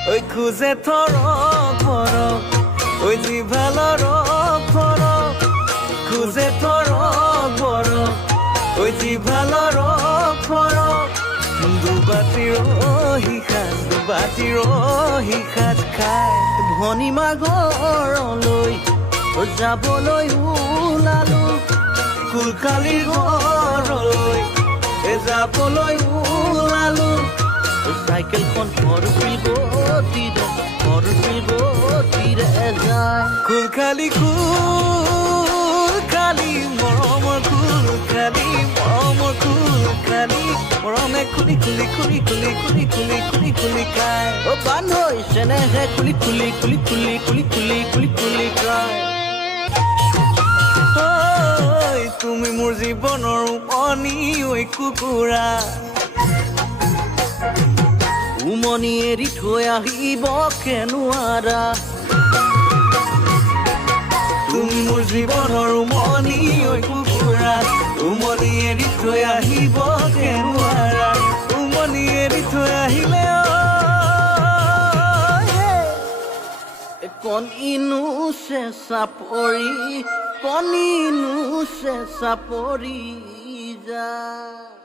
ঐ খোজে থৰক ফৰক ঐ জিভালৰ ফৰক খোজে থৰক ফৰক ঐ জিভালৰ ফৰক দুবাটিৰ হিসাজ খাই ভনীমা ঘৰলৈ যাবলৈ ওলালো কুলকালিৰ ঘৰলৈ যাবলৈ ওলালো চাইকেলখন সৰুপিল গতিৰে যায় কুলকালি মৰমৰ কুলকালি মৰমে খুলি খাই অ বান হৈছে নেহে খুলি খাই তুমি মোৰ জীৱনৰ উমনি ঐ কুকুৰা উমনি এৰি থৈ আহিব কেনুৱাৰা তুমি মোৰ জীৱনৰ উমনি ঐ কুকুৰা উমনি এৰি থৈ আহিব কেনুৱাৰা উমনি এৰি থৈ আহিলে কণিনো চেঁচা পৰি যায়